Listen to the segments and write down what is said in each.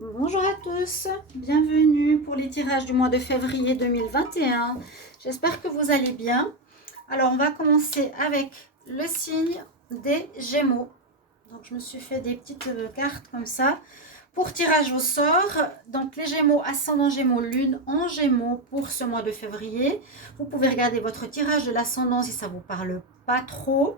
Bonjour à tous, bienvenue pour les tirages du mois de février 2021. J'espère que vous allez bien. Alors, on va commencer avec le signe des Gémeaux. Donc, je me suis fait des petites cartes comme ça pour tirage au sort. Donc, les Gémeaux, ascendant Gémeaux, Lune en Gémeaux pour ce mois de février. Vous pouvez regarder votre tirage de l'ascendant si ça ne vous parle pas trop.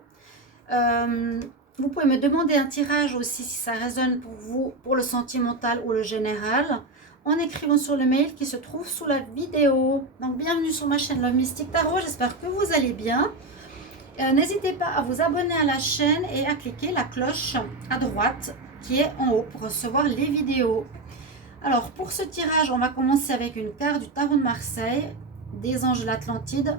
Vous pouvez me demander un tirage aussi si ça résonne pour vous, pour le sentimental ou le général, en écrivant sur le mail qui se trouve sous la vidéo. Donc bienvenue sur ma chaîne Love Mystic Tarot, j'espère que vous allez bien. N'hésitez pas à vous abonner à la chaîne et à cliquer la cloche à droite qui est en haut pour recevoir les vidéos. Alors pour ce tirage, on va commencer avec une carte du Tarot de Marseille, des anges de l'Atlantide,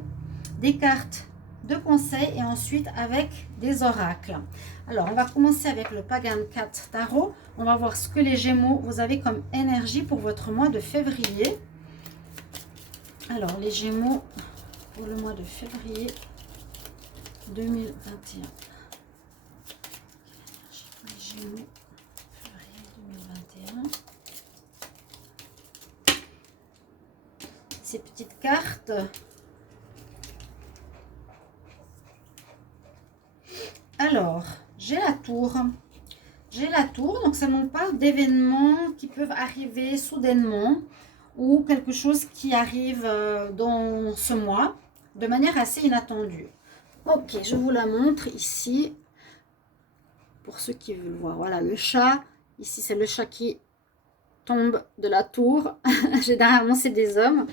des cartes de conseils et ensuite avec des oracles. Alors, on va commencer avec le Pagan 4 Tarot. On va voir ce que les Gémeaux, vous avez comme énergie pour votre mois de février. Alors, les Gémeaux pour le mois de février 2021. Les Gémeaux, février 2021. Ces petites cartes. Alors, j'ai la tour. J'ai la tour, donc ça nous parle d'événements qui peuvent arriver soudainement ou quelque chose qui arrive dans ce mois de manière assez inattendue. Ok, je vous la montre ici pour ceux qui veulent voir. Voilà le chat. Ici, c'est le chat qui tombe de la tour. Généralement, c'est des hommes.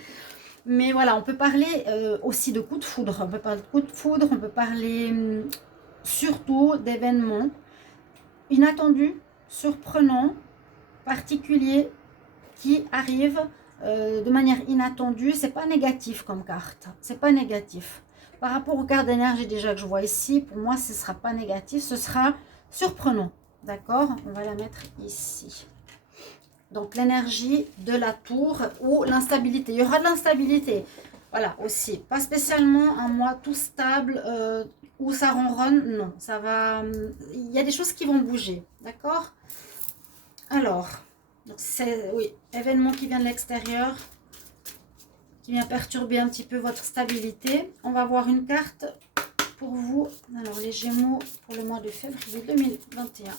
Mais voilà, on peut parler aussi de coups de foudre. On peut parler de coups de foudre, on peut parler surtout d'événements inattendus, surprenants, particuliers, qui arrivent de manière inattendue. C'est pas négatif comme carte. C'est pas négatif. Par rapport aux cartes d'énergie déjà que je vois ici, pour moi, ce ne sera pas négatif. Ce sera surprenant. D'accord? On va la mettre ici. Donc, l'énergie de la tour ou l'instabilité. Il y aura de l'instabilité. Voilà, aussi. Pas spécialement un mois tout stable où ça ronronne. Non, ça va... Il y a des choses qui vont bouger. D'accord? Alors, c'est, oui, événement qui vient de l'extérieur, qui vient perturber un petit peu votre stabilité. On va voir une carte pour vous. Alors, les Gémeaux pour le mois de février 2021.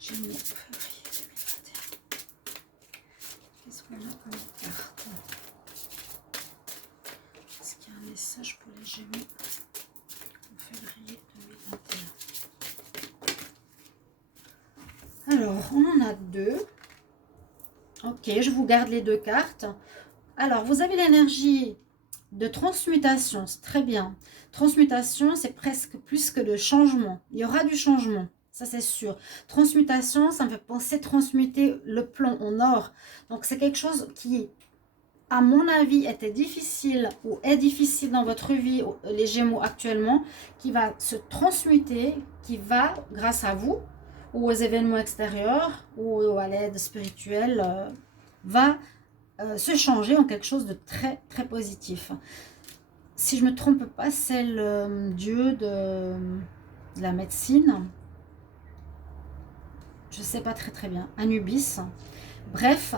Gémeaux, février 2021. Qu'est-ce qu'on a comme carte? Est-ce qu'il y a un message pour les Gémeaux en février 2021? Alors, on en a deux. Ok, je vous garde les deux cartes. Alors, vous avez l'énergie de transmutation, c'est très bien. Transmutation, c'est presque plus que de changement. Il y aura du changement, ça c'est sûr. Transmutation, ça me fait penser transmuter le plomb en or. Donc, c'est quelque chose qui, à mon avis, était difficile ou est difficile dans votre vie, les Gémeaux actuellement, qui va se transmuter, qui va, grâce à vous, ou aux événements extérieurs, ou à l'aide spirituelle, va se changer en quelque chose de très très positif. Si je ne me trompe pas, c'est le dieu de la médecine. Je ne sais pas très bien. Anubis. Bref.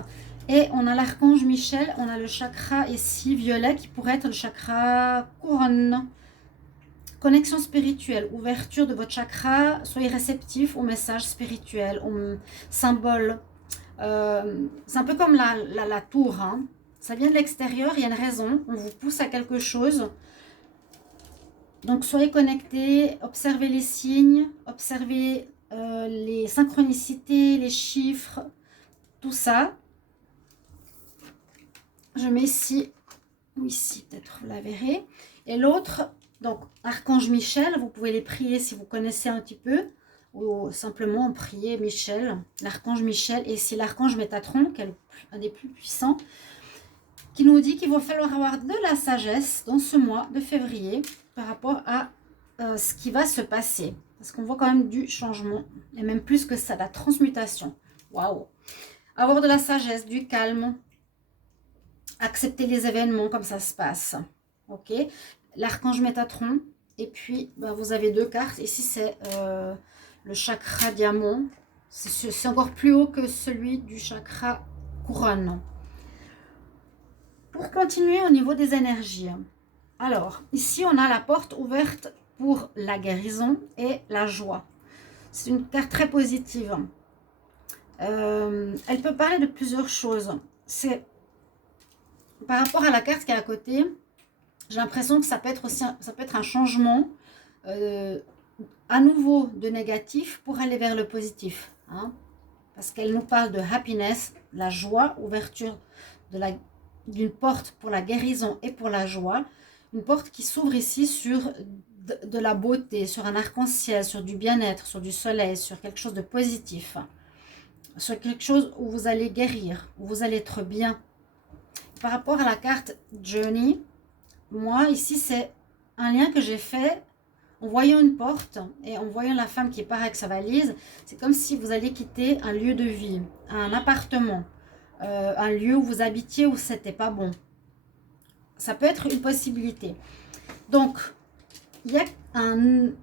Et on a l'archange Michel. On a le chakra ici violet qui pourrait être le chakra couronne. Connexion spirituelle, ouverture de votre chakra. Soyez réceptif aux messages spirituels, aux symboles. C'est un peu comme la tour, hein. Ça vient de l'extérieur, il y a une raison, on vous pousse à quelque chose. Donc soyez connectés, observez les signes, observez les synchronicités, les chiffres, tout ça. Je mets ici, ou ici peut-être vous la verrez. Et l'autre, donc Archange Michel, vous pouvez les prier si vous connaissez un petit peu, ou simplement prier Michel, l'archange Michel, et c'est l'archange Métatron, qui est un des plus puissants, qui nous dit qu'il va falloir avoir de la sagesse dans ce mois de février par rapport à ce qui va se passer. Parce qu'on voit quand même du changement, et même plus que ça, la transmutation. Waouh! Avoir de la sagesse, du calme, accepter les événements comme ça se passe. Ok? L'archange Métatron, et puis bah, vous avez deux cartes. Ici, c'est le chakra diamant. C'est encore plus haut que celui du chakra couronne. Pour continuer au niveau des énergies, alors ici on a la porte ouverte pour la guérison et la joie. C'est une carte très positive. Elle peut parler de plusieurs choses. C'est par rapport à la carte qui est à côté, j'ai l'impression que ça peut être aussi ça peut être un changement à nouveau de négatif pour aller vers le positif, hein, parce qu'elle nous parle de happiness, la joie, ouverture d'une porte pour la guérison et pour la joie, une porte qui s'ouvre ici sur de la beauté, sur un arc-en-ciel, sur du bien-être, sur du soleil, sur quelque chose de positif, sur quelque chose où vous allez guérir, où vous allez être bien. Par rapport à la carte Journey, moi ici c'est un lien que j'ai fait en voyant une porte et en voyant la femme qui part avec sa valise. C'est comme si vous alliez quitter un lieu de vie, un appartement, un lieu où vous habitiez où c'était pas bon. Ça peut être une possibilité. Donc il y a une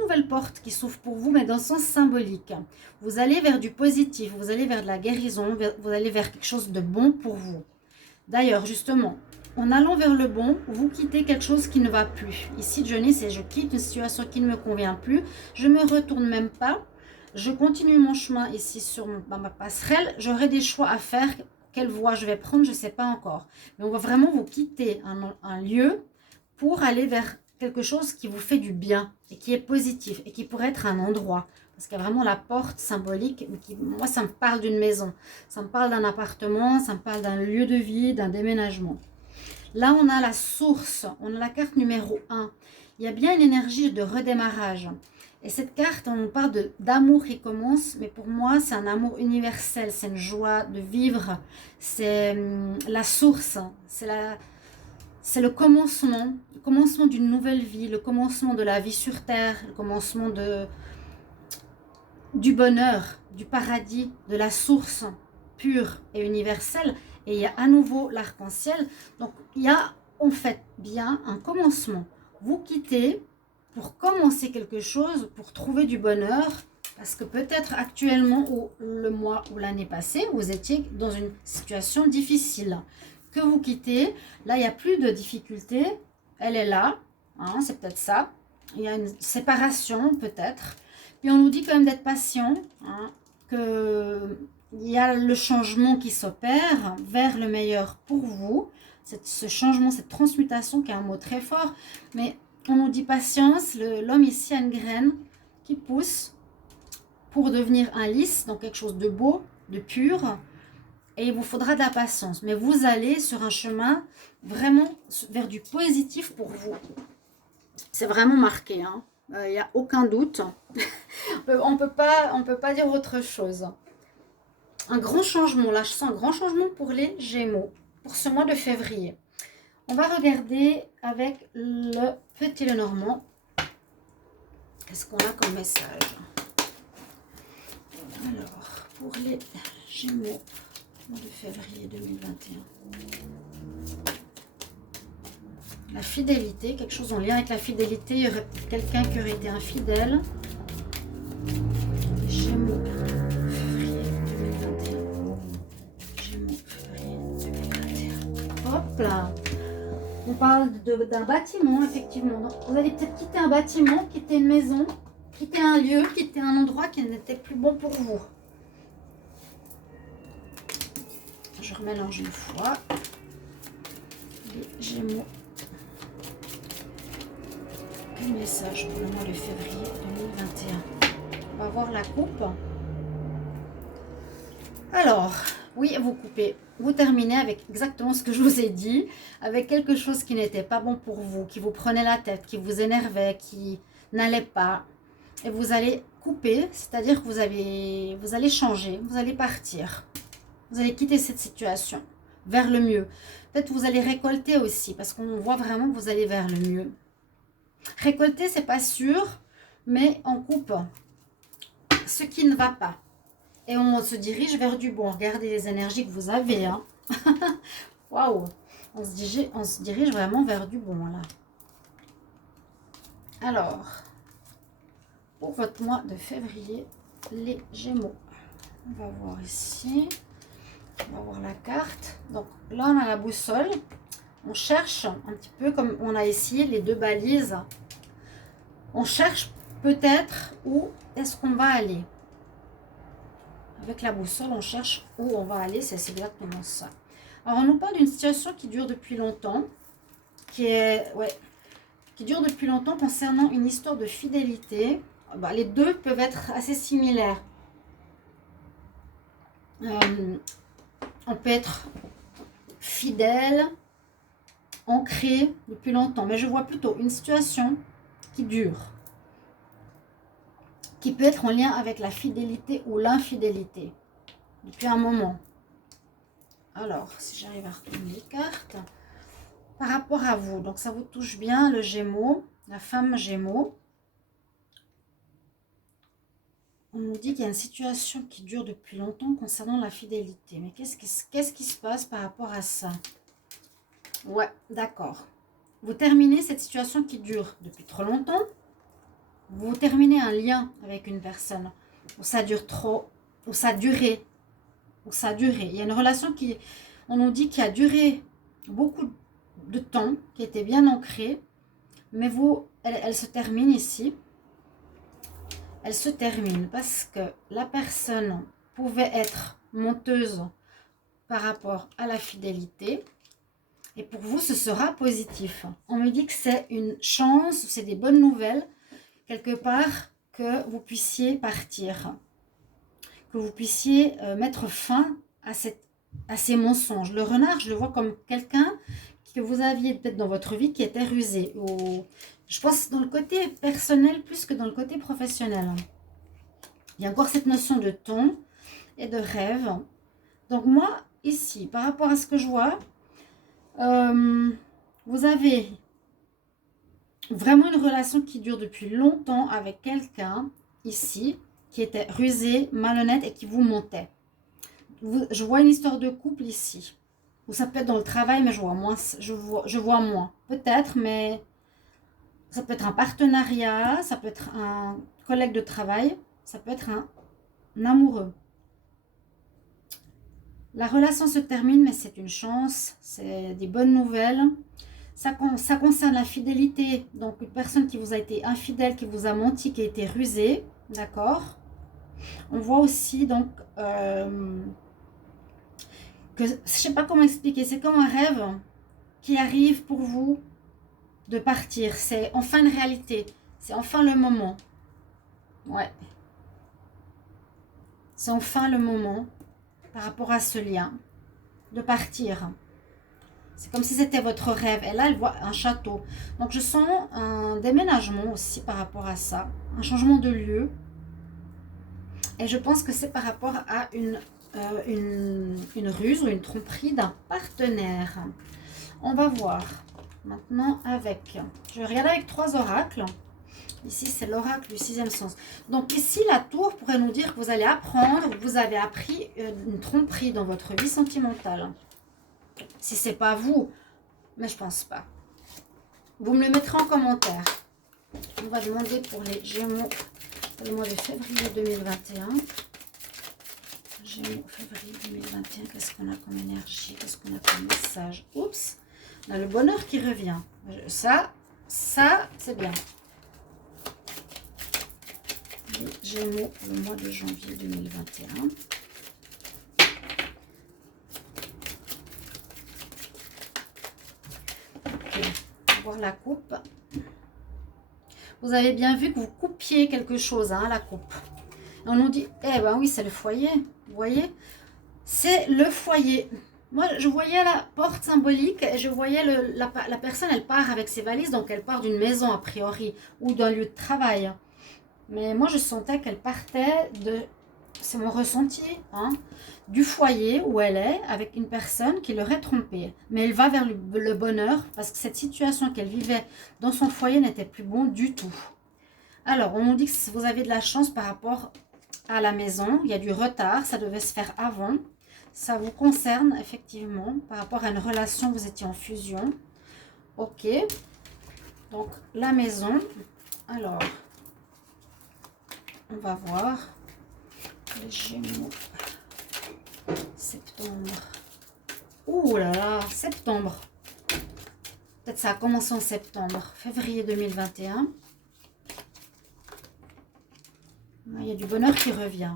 nouvelle porte qui s'ouvre pour vous, mais dans le sens symbolique. Vous allez vers du positif, vous allez vers de la guérison, vous allez vers quelque chose de bon pour vous. D'ailleurs, justement, en allant vers le bon, vous quittez quelque chose qui ne va plus. Ici, Johnny, c'est je quitte une situation qui ne me convient plus. Je ne me retourne même pas. Je continue mon chemin ici sur ma passerelle. J'aurai des choix à faire. Quelle voie je vais prendre, je ne sais pas encore. Mais on va vraiment vous quitter un lieu pour aller vers quelque chose qui vous fait du bien et qui est positif et qui pourrait être un endroit. Parce qu'il y a vraiment la porte symbolique. Moi, ça me parle d'une maison. Ça me parle d'un appartement. Ça me parle d'un lieu de vie, d'un déménagement. Là, on a la source. On a la carte numéro 1. Il y a bien une énergie de redémarrage. Et cette carte, on parle d'amour qui commence. Mais pour moi, c'est un amour universel. C'est une joie de vivre. C'est la source. C'est le commencement d'une nouvelle vie. Le commencement de la vie sur Terre. Le commencement du bonheur, du paradis, de la source pure et universelle. Et il y a à nouveau l'arc-en-ciel. Donc, il y a en fait bien un commencement. Vous quittez pour commencer quelque chose, pour trouver du bonheur. Parce que peut-être actuellement, ou le mois ou l'année passée, vous étiez dans une situation difficile. Que vous quittez. Là, il n'y a plus de difficulté. Elle est là. Hein, c'est peut-être ça. Il y a une séparation peut-être. Puis on nous dit quand même d'être patient, hein, qu'il y a le changement qui s'opère vers le meilleur pour vous. Ce changement, cette transmutation qui est un mot très fort. Mais on nous dit patience, l'homme ici a une graine qui pousse pour devenir un lys, donc quelque chose de beau, de pur. Et il vous faudra de la patience. Mais vous allez sur un chemin vraiment vers du positif pour vous. C'est vraiment marqué, hein. Il n'y a aucun doute. On peut pas dire autre chose. Un grand changement. Là, je sens un grand changement pour les Gémeaux. Pour ce mois de février. On va regarder avec le petit Lenormand. Qu'est-ce qu'on a comme message? Alors, pour les Gémeaux, mois de février 2021. La fidélité, quelque chose en lien avec la fidélité. Il y aurait quelqu'un qui aurait été infidèle. Gémeaux, février 2021. Gémeaux, février 2021. Hop là. On parle d'un bâtiment, effectivement. Donc, vous allez peut-être quitter un bâtiment, quitter une maison, quitter un lieu, quitter un endroit qui n'était plus bon pour vous. Je remélange une fois. Les Gémeaux. Un message pour le mois de février 2021. On va voir la coupe. Alors, oui, vous coupez. Vous terminez avec exactement ce que je vous ai dit. Avec quelque chose qui n'était pas bon pour vous, qui vous prenait la tête, qui vous énervait, qui n'allait pas. Et vous allez couper, c'est-à-dire que vous allez changer, vous allez partir. Vous allez quitter cette situation vers le mieux. Peut-être vous allez récolter aussi, parce qu'on voit vraiment que vous allez vers le mieux. Récolter, c'est pas sûr, mais on coupe ce qui ne va pas. Et on se dirige vers du bon. Regardez les énergies que vous avez. Hein. Waouh! On se dirige vraiment vers du bon, là. Alors, pour votre mois de février les Gémeaux. On va voir ici. On va voir la carte. Donc là, on a la boussole. On cherche un petit peu comme on a ici les deux balises. On cherche peut-être où est-ce qu'on va aller. Avec la boussole, on cherche où on va aller. C'est exactement ça. Alors, on nous parle d'une situation qui dure depuis longtemps. Qui dure depuis longtemps concernant une histoire de fidélité. Bah, les deux peuvent être assez similaires. On peut être fidèle, ancré depuis longtemps. Mais je vois plutôt une situation qui dure. Qui peut être en lien avec la fidélité ou l'infidélité. Depuis un moment. Alors, si j'arrive à retourner les cartes. Par rapport à vous, donc ça vous touche bien, le Gémeaux, la femme Gémeaux. On nous dit qu'il y a une situation qui dure depuis longtemps concernant la fidélité. Mais qu'est-ce qui se passe par rapport à ça? Ouais, d'accord. Vous terminez cette situation qui dure depuis trop longtemps. Vous terminez un lien avec une personne où ça dure trop, où ça a duré. Il y a une relation qui, on nous dit, qui a duré beaucoup de temps, qui était bien ancrée. Mais elle se termine ici. Elle se termine parce que la personne pouvait être menteuse par rapport à la fidélité. Et pour vous, ce sera positif. On me dit que c'est une chance, c'est des bonnes nouvelles, quelque part, que vous puissiez partir. Que vous puissiez mettre fin à ces mensonges. Le renard, je le vois comme quelqu'un que vous aviez peut-être dans votre vie qui était rusé. Je pense dans le côté personnel plus que dans le côté professionnel. Il y a encore cette notion de temps et de rêve. Donc moi, ici, par rapport à ce que je vois, vous avez vraiment une relation qui dure depuis longtemps avec quelqu'un, ici, qui était rusé, malhonnête et qui vous mentait. Je vois une histoire de couple ici. Ou ça peut être dans le travail, mais je vois moins. Peut-être, mais ça peut être un partenariat, ça peut être un collègue de travail, ça peut être un amoureux. La relation se termine, mais c'est une chance, c'est des bonnes nouvelles. Ça concerne la fidélité, donc une personne qui vous a été infidèle, qui vous a menti, qui a été rusée, d'accord. On voit aussi donc que, je ne sais pas comment expliquer, c'est comme un rêve qui arrive pour vous de partir. C'est enfin une réalité, c'est enfin le moment. Ouais. C'est enfin le moment, par rapport à ce lien, de partir. C'est comme si c'était votre rêve. Et là, elle voit un château. Donc, je sens un déménagement aussi par rapport à ça. Un changement de lieu. Et je pense que c'est par rapport à une ruse ou une tromperie d'un partenaire. On va voir maintenant avec... Je vais regarder avec 3 oracles. Ici, c'est l'oracle du 6e sens. Donc ici, la tour pourrait nous dire que vous allez apprendre, vous avez appris une tromperie dans votre vie sentimentale. Si ce n'est pas vous, mais je pense pas. Vous me le mettrez en commentaire. On va demander pour les Gémeaux pour le mois de février 2021. Gémeaux, février 2021, qu'est-ce qu'on a comme énergie? Qu'est-ce qu'on a comme message? Oups, on a le bonheur qui revient. Ça c'est bien. Les Gémeaux pour le mois de janvier 2021. Ok, on va voir la coupe. Vous avez bien vu que vous coupiez quelque chose, hein, la coupe. Et on nous dit, eh ben oui, c'est le foyer. Vous voyez? C'est le foyer. Moi, je voyais la porte symbolique et je voyais la personne, elle part avec ses valises. Donc, elle part d'une maison, a priori, ou d'un lieu de travail. Mais moi, je sentais qu'elle partait de... C'est mon ressenti, hein, du foyer où elle est avec une personne qui l'aurait trompée. Mais elle va vers le bonheur parce que cette situation qu'elle vivait dans son foyer n'était plus bon du tout. Alors, on nous dit que vous avez de la chance par rapport à la maison. Il y a du retard, ça devait se faire avant. Ça vous concerne effectivement par rapport à une relation, vous étiez en fusion. Ok. Donc, la maison. Alors, on va voir. les Gémeaux. Septembre. Ouh là là, septembre. Peut-être ça a commencé en septembre. Février 2021. Il y a du bonheur qui revient.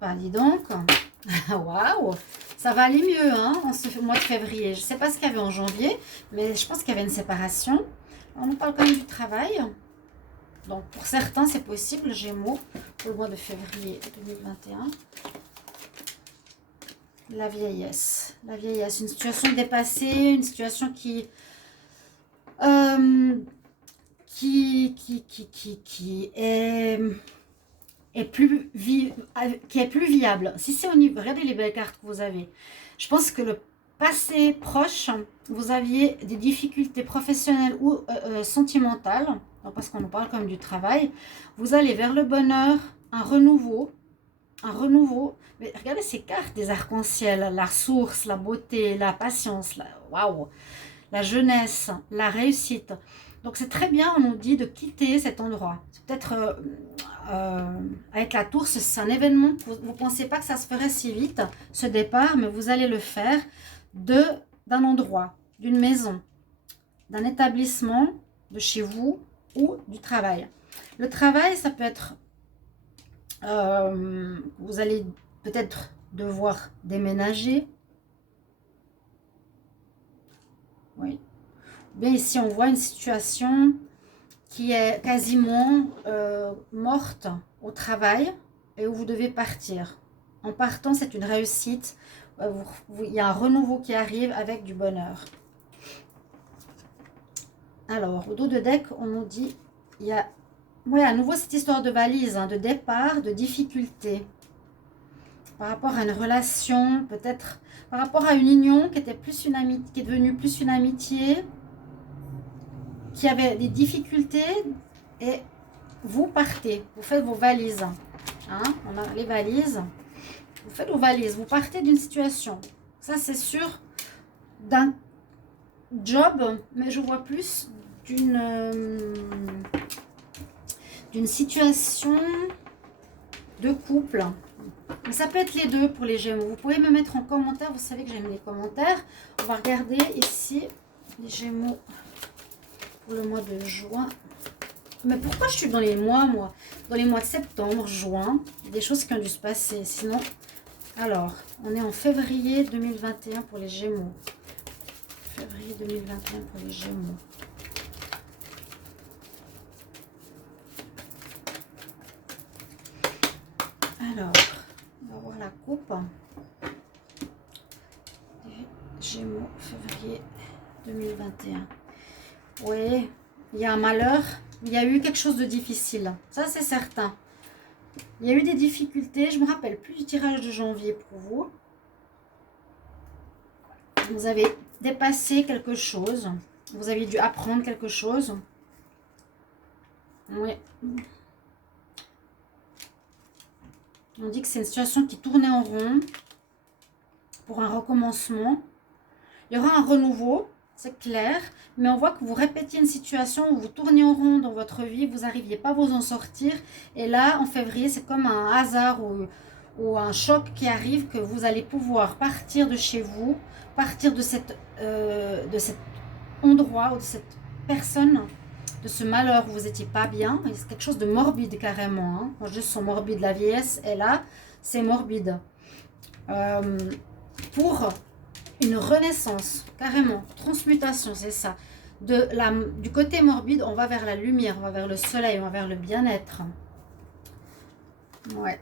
Bah, dis donc. Waouh, ça va aller mieux hein, en ce mois de février. Je ne sais pas ce qu'il y avait en janvier, mais je pense qu'il y avait une séparation. On nous parle quand même du travail. Donc, pour certains, c'est possible, Gémeaux, pour le mois de février 2021. La vieillesse. La vieillesse, une situation dépassée, une situation qui est plus viable. Si c'est au niveau, regardez les belles cartes que vous avez. Je pense que le passé proche, vous aviez des difficultés professionnelles ou sentimentales, donc parce qu'on nous parle quand même du travail. Vous allez vers le bonheur, un renouveau. Mais regardez ces cartes des arcs-en-ciel, la source, la beauté, la patience, waouh, la jeunesse, la réussite. Donc c'est très bien, on nous dit de quitter cet endroit. C'est peut-être avec la tour, c'est un événement, vous ne pensez pas que ça se ferait si vite, ce départ, mais vous allez le faire d'un endroit, d'une maison, d'un établissement, de chez vous ou du travail. Le travail, ça peut être, vous allez peut-être devoir déménager. Oui. Bien ici, on voit une situation qui est quasiment morte au travail et où vous devez partir. En partant, c'est une réussite. Il y a un renouveau qui arrive avec du bonheur. Alors, au dos de deck, on nous dit, il y a à nouveau cette histoire de valise, hein, de départ, de difficulté. Par rapport à une relation, peut-être par rapport à une union qui était plus une amitié, qui est devenue plus une amitié, qui avait des difficultés et vous partez, vous faites vos valises. Hein, on a les valises. Vous faites vos valises, vous partez d'une situation. Ça, c'est sûr, d'un job, mais je vois plus d'une situation de couple. Mais ça peut être les deux pour les Gémeaux. Vous pouvez me mettre en commentaire, vous savez que j'aime les commentaires. On va regarder ici les Gémeaux pour le mois de juin. Mais pourquoi je suis dans les mois, moi? Dans les mois de septembre, juin, des choses qui ont dû se passer. Sinon, alors, on est en février 2021 pour les Gémeaux. Février 2021 pour les Gémeaux. Alors, on va voir la coupe. Gémeaux, février 2021. Oui, il y a un malheur. Il y a eu quelque chose de difficile. Ça, c'est certain. Il y a eu des difficultés. Je ne me rappelle plus du tirage de janvier pour vous. Vous avez dépassé quelque chose. Vous avez dû apprendre quelque chose. Oui. On dit que c'est une situation qui tournait en rond pour un recommencement. Il y aura un renouveau, c'est clair, mais on voit que vous répétiez une situation où vous tournez en rond dans votre vie, vous n'arriviez pas à vous en sortir. Et là, en février, c'est comme un hasard ou un choc qui arrive que vous allez pouvoir partir de chez vous, partir de cet endroit ou de cette personne, de ce malheur où vous n'étiez pas bien. C'est quelque chose de morbide carrément. Hein. Quand je sens morbide, la vieillesse est là, c'est morbide. Pour une renaissance, carrément, transmutation, c'est ça. Du côté morbide, on va vers la lumière, on va vers le soleil, on va vers le bien-être. Ouais.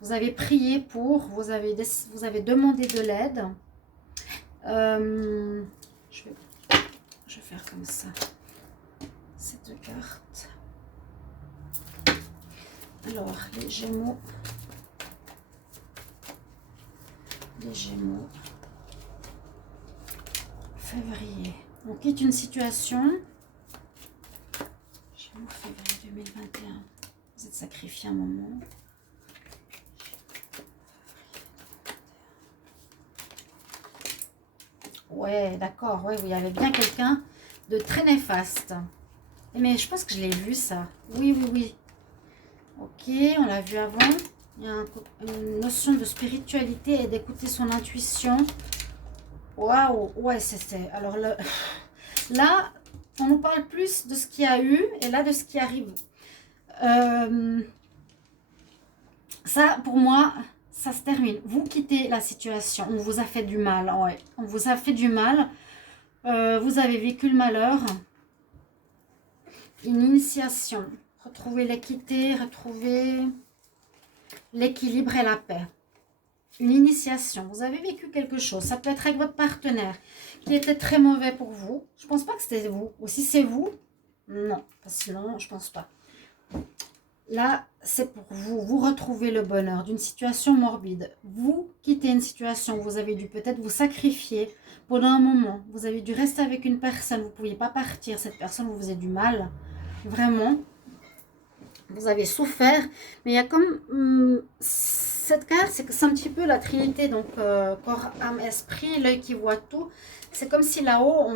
Vous avez prié pour, vous avez demandé de l'aide. Je vais faire comme ça. Ces deux cartes. Alors, les Gémeaux. Les Gémeaux. Février. On quitte une situation. Gémeaux, février 2021. Vous êtes sacrifié un moment. Ouais, d'accord. Ouais, il y avait bien quelqu'un de très néfaste. Mais je pense que je l'ai vu ça. Oui, oui, oui. Ok, on l'a vu avant. Il y a une notion de spiritualité et d'écouter son intuition. Waouh, ouais, c'est... Alors là, on nous parle plus de ce qu'il y a eu et là de ce qui arrive. Ça, pour moi, ça se termine. Vous quittez la situation. On vous a fait du mal. Ouais. On vous a fait du mal. Vous avez vécu le malheur. Une initiation. Retrouver l'équité, retrouver l'équilibre et la paix. Une initiation. Vous avez vécu quelque chose. Ça peut être avec votre partenaire qui était très mauvais pour vous. Je ne pense pas que c'était vous. Ou si c'est vous, non. Parce que sinon, je ne pense pas. Là, c'est pour vous. Vous retrouvez le bonheur d'une situation morbide. Vous quittez une situation où vous avez dû peut-être vous sacrifier pendant un moment. Vous avez dû rester avec une personne. Vous ne pouviez pas partir. Cette personne vous faisait du mal. Vraiment. Vous avez souffert. Mais il y a comme... cette carte, c'est un petit peu la trinité. Donc, corps, âme, esprit, l'œil qui voit tout. C'est comme si là-haut,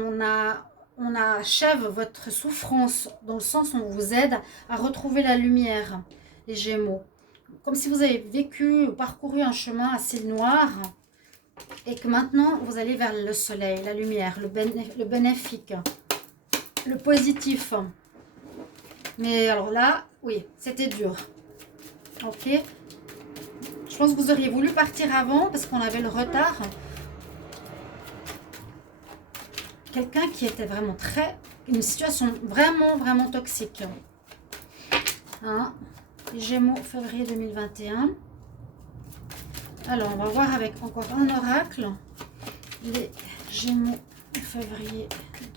on achève votre souffrance dans le sens où on vous aide à retrouver la lumière, les Gémeaux. Comme si vous avez vécu, parcouru un chemin assez noir et que maintenant vous allez vers le soleil, la lumière, le bénéfique, le positif. Mais alors là, oui, c'était dur. Ok. Je pense que vous auriez voulu partir avant parce qu'on avait le retard. Quelqu'un qui était vraiment une situation vraiment toxique. Hein? Les Gémeaux, février 2021. Alors, on va voir avec encore un oracle. Les Gémeaux, février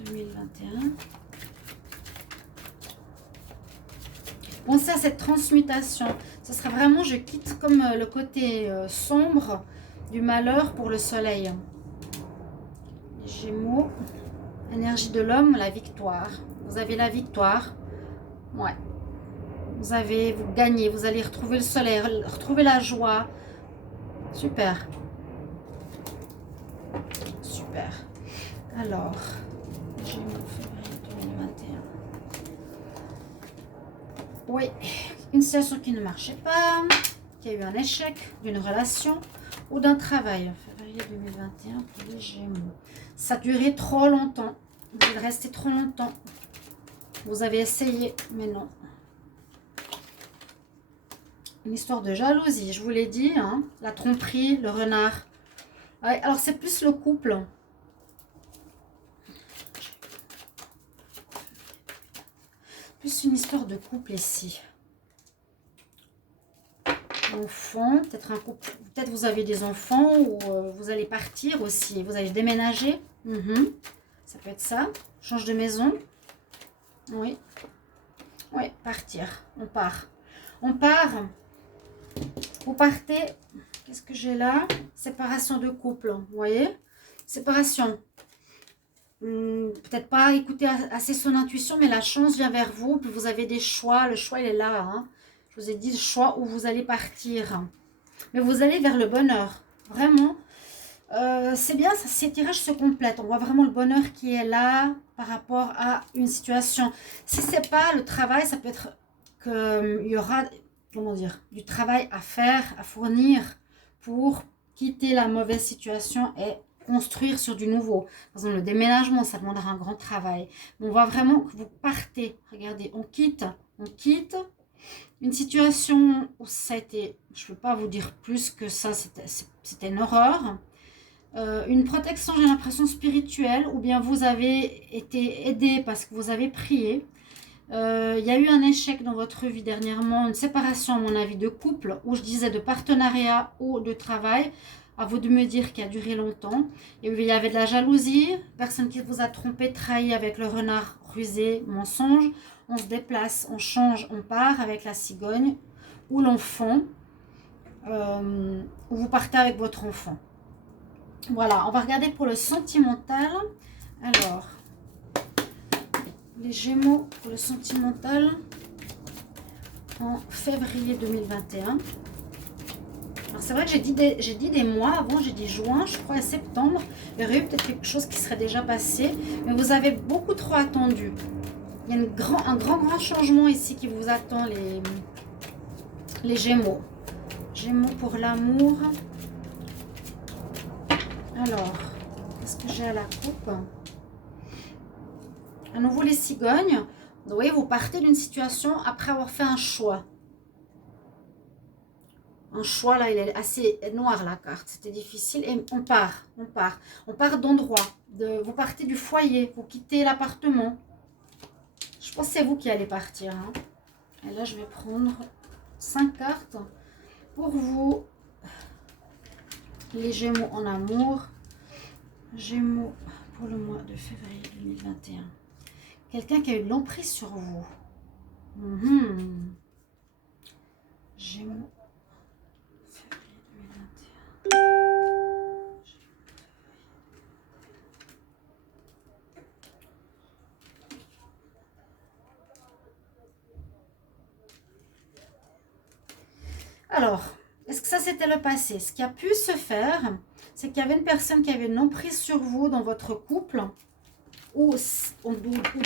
2021. Pensez à cette transmutation. Ce sera vraiment, je quitte comme le côté sombre du malheur pour le soleil. Les Gémeaux. Énergie de l'homme, la victoire. Vous avez la victoire. Ouais. Vous gagnez. Vous allez retrouver le soleil, retrouver la joie. Super. Super. Alors, Gémeaux, février 2021. Oui. Une situation qui ne marchait pas. Qui a eu un échec d'une relation ou d'un travail. Février 2021 pour les Gémeaux. Ça a duré trop longtemps. Vous êtes resté trop longtemps. Vous avez essayé, mais non. Une histoire de jalousie, je vous l'ai dit. Hein, la tromperie, le renard. Ouais, alors, c'est plus le couple. Plus une histoire de couple ici. Enfants, peut-être un couple. Peut-être vous avez des enfants ou vous allez partir aussi. Vous allez déménager. Ça peut être ça. Change de maison. Oui. Oui, partir. On part. On part. Vous partez. Qu'est-ce que j'ai là? Séparation de couple. Vous voyez? Séparation. Peut-être pas écouter assez son intuition, mais la chance vient vers vous. Puis vous avez des choix. Le choix, il est là. Hein. Je vous ai dit le choix où vous allez partir. Mais vous allez vers le bonheur. Vraiment. C'est bien, ces tirages se complètent. On voit vraiment le bonheur qui est là par rapport à une situation. Si ce n'est pas le travail, ça peut être qu'il y aura, comment dire, du travail à faire, à fournir pour quitter la mauvaise situation et construire sur du nouveau. Par exemple, le déménagement, ça demandera un grand travail. Mais on voit vraiment que vous partez. Regardez, on quitte une situation où ça a été, je ne peux pas vous dire plus que ça, c'était une horreur. Une protection, j'ai l'impression, spirituelle, ou bien vous avez été aidé parce que vous avez prié. Il y a eu un échec dans votre vie dernièrement, une séparation, à mon avis, de couple, ou je disais de partenariat ou de travail. À vous de me dire qui a duré longtemps. Et il y avait de la jalousie, personne qui vous a trompé, trahi avec le renard rusé, mensonge. On se déplace, on change, on part avec la cigogne ou l'enfant, ou vous partez avec votre enfant. Voilà, on va regarder pour le sentimental. Alors, les Gémeaux pour le sentimental en février 2021. Alors, c'est vrai que j'ai dit des mois avant, j'ai dit juin, je crois, et septembre. Il y aurait eu peut-être quelque chose qui serait déjà passé. Mais vous avez beaucoup trop attendu. Il y a un grand changement ici qui vous attend, les Gémeaux. Gémeaux pour l'amour. Alors, qu'est-ce que j'ai à la coupe? À nouveau les cigognes. Vous voyez, vous partez d'une situation après avoir fait un choix. Un choix, là, il est assez noir, la carte. C'était difficile. Et on part. On part d'endroit. Vous partez du foyer. Vous quittez l'appartement. Je pense que c'est vous qui allez partir. Hein. Et là, je vais prendre 5 cartes pour vous. Les Gémeaux en amour. Gémeaux pour le mois de février 2021. Quelqu'un qui a eu de l'emprise sur vous. Gémeaux. Février 2021. Alors, est-ce que ça c'était le passé? Ce qui a pu se faire, c'est qu'il y avait une personne qui avait une emprise sur vous dans votre couple ou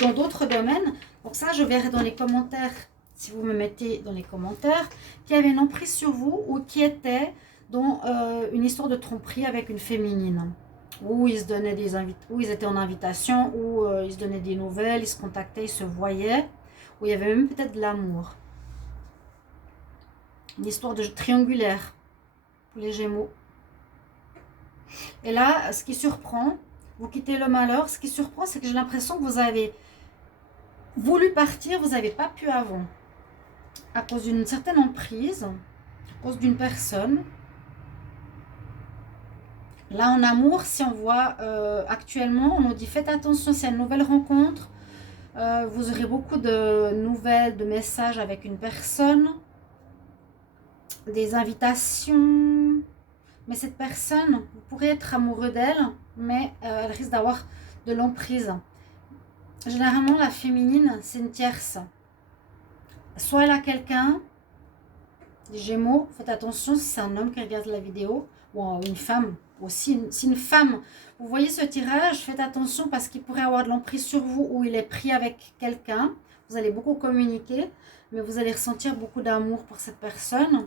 dans d'autres domaines. Donc ça, je verrai dans les commentaires, si vous me mettez dans les commentaires, qui avait une emprise sur vous ou qui était dans une histoire de tromperie avec une féminine. Où ils se donnaient où ils étaient en invitation, où ils se donnaient des nouvelles, ils se contactaient, ils se voyaient, où il y avait même peut-être de l'amour. Une histoire de triangulaire pour les Gémeaux. Et là, ce qui surprend, vous quittez le malheur, ce qui surprend, c'est que j'ai l'impression que vous avez voulu partir, vous n'avez pas pu avant. À cause d'une certaine emprise, à cause d'une personne. Là, en amour, si on voit actuellement, on nous dit faites attention, c'est une nouvelle rencontre. Vous aurez beaucoup de nouvelles, de messages avec une personne. Des invitations. Mais cette personne, vous pourrez être amoureux d'elle, mais elle risque d'avoir de l'emprise. Généralement, la féminine, c'est une tierce. Soit elle a quelqu'un, les Gémeaux, faites attention si c'est un homme qui regarde la vidéo, ou une femme aussi. Si une femme, vous voyez ce tirage, faites attention parce qu'il pourrait avoir de l'emprise sur vous ou il est pris avec quelqu'un. Vous allez beaucoup communiquer, mais vous allez ressentir beaucoup d'amour pour cette personne.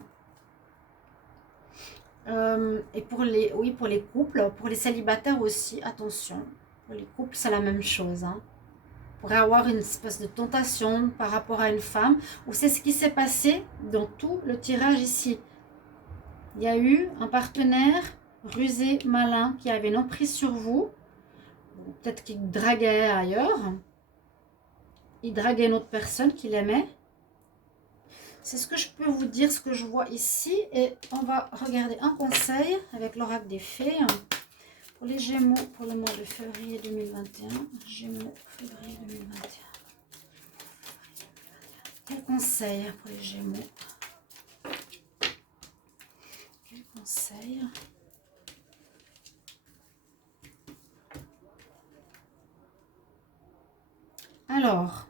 Et pour les couples, pour les célibataires aussi, attention. Pour les couples, c'est la même chose. Hein. Vous pourrez avoir une espèce de tentation par rapport à une femme. Ou c'est ce qui s'est passé dans tout le tirage ici. Il y a eu un partenaire rusé, malin, qui avait une emprise sur vous. Peut-être qu'il draguait ailleurs. Il draguait une autre personne qu'il aimait. C'est ce que je peux vous dire, ce que je vois ici. Et on va regarder un conseil avec l'oracle des fées. Pour les Gémeaux, pour le mois de février 2021. Gémeaux, février 2021. Quel conseil pour les Gémeaux? Quel conseil? Alors...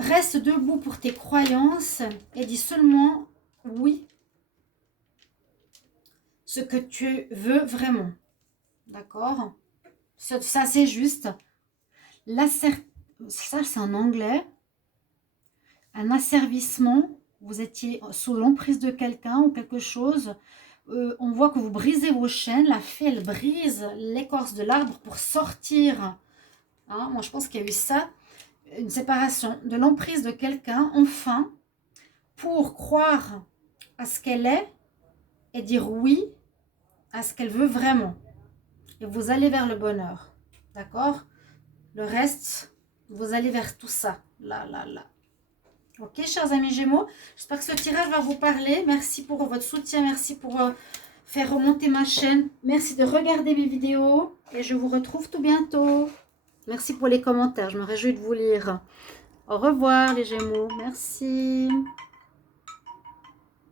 Reste debout pour tes croyances et dis seulement oui, ce que tu veux vraiment. D'accord? Ça c'est juste. Ça, c'est en anglais. Un asservissement. Vous étiez sous l'emprise de quelqu'un ou quelque chose. On voit que vous brisez vos chaînes. La fée, elle brise l'écorce de l'arbre pour sortir. Hein, moi, je pense qu'il y a eu ça. Une séparation de l'emprise de quelqu'un, enfin, pour croire à ce qu'elle est et dire oui à ce qu'elle veut vraiment. Et vous allez vers le bonheur. D'accord? Le reste, vous allez vers tout ça. Là. Ok, chers amis Gémeaux? J'espère que ce tirage va vous parler. Merci pour votre soutien. Merci pour faire remonter ma chaîne. Merci de regarder mes vidéos. Et je vous retrouve tout bientôt. Merci pour les commentaires, je me réjouis de vous lire. Au revoir les Gémeaux, merci.